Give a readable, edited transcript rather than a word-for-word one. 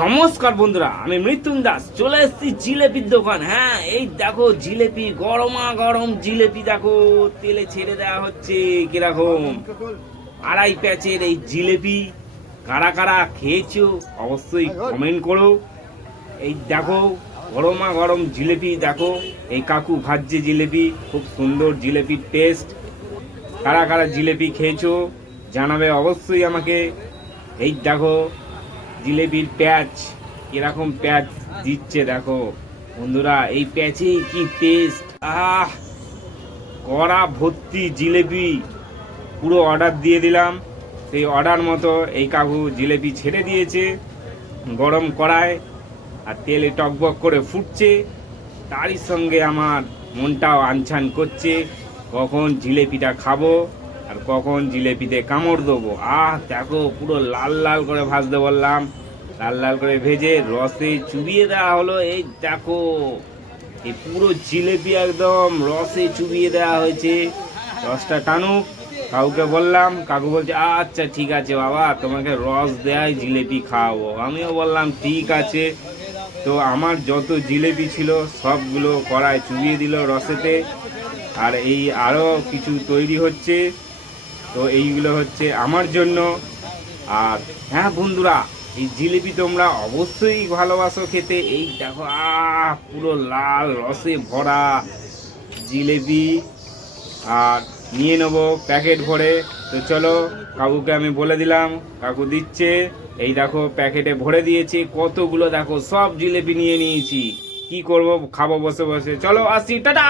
নমস্কার বন্ধুরা, আমি মৃত্যুঞ্জয় দাস চলে এসেছি জিলেপির দোকান। হ্যাঁ, এই দেখো জিলেপি, গরমা গরম জিলেপি দেখো, তেলে ছেড়ে দেওয়া হচ্ছে। কিরকম 2.5 প্যাচের এই জিলেপি কারা কারা খেয়েছো অবশ্যই কমেন্ট করো। এই দেখো গরমা গরম জিলেপি দেখো, এই কাকু ভাজছে জিলেপি, খুব সুন্দর জিলেপির টেস্ট। কারা কারা জিলেপি খেয়েছো জানাবে অবশ্যই আমাকে। এই দেখো জিলেপির প্যাচ, কিরকম প্যাচ দিচ্ছে দেখো বন্ধুরা, এই প্যাচে কি টেস্ট! আহ, কড়া ভর্তি জিলেপি, পুরো অর্ডার দিয়ে দিলাম। সেই অর্ডার মতো এই কাকু জিলেপি ছেড়ে দিয়েছে গরম কড়ায়, আর তেলে টকবক করে ফুটছে। তারই সঙ্গে আমার মনটাও আনছান করছে কখন জিলেপিটা খাবো আর কখন জিলেপিতে কামড় দেবো। দেখো পুরো লাল লাল করে ভাজতে বললাম, লাল লাল করে ভেজে রসে চুবিয়ে দেওয়া হলো। এই দেখো এই পুরো জিলেপি একদম রসে চুবিয়ে দেওয়া হয়েছে, রসটা টানুক। কাকুকে বললাম, কাকু বলছে আচ্ছা ঠিক আছে বাবা, তোমাকে রস দেয় জিলেপি খাওয়াবো। আমিও বললাম ঠিক আছে। তো আমার যত জিলেপি ছিল সবগুলো কড়ায় চুবিয়ে দিল রসেতে। আর এই আরও কিছু তৈরি হচ্ছে, তো এইগুলো হচ্ছে আমার জন্য। আর হ্যাঁ বন্ধুরা, এই জিলিপি তোমরা অবশ্যই ভালোবাসো খেতে। এই দেখো পুরো লাল রসে ভরা জিলেপি, আর নিয়ে নেবো প্যাকেট ভরে। তো চলো, কাকুকে আমি বলে দিলাম, কাকু দিচ্ছে। এই দেখো প্যাকেটে ভরে দিয়েছি কতগুলো, দেখো সব জিলেপি নিয়ে নিয়েছি। কি করব, খাবো বসে বসে। চলো আসি, টাটা।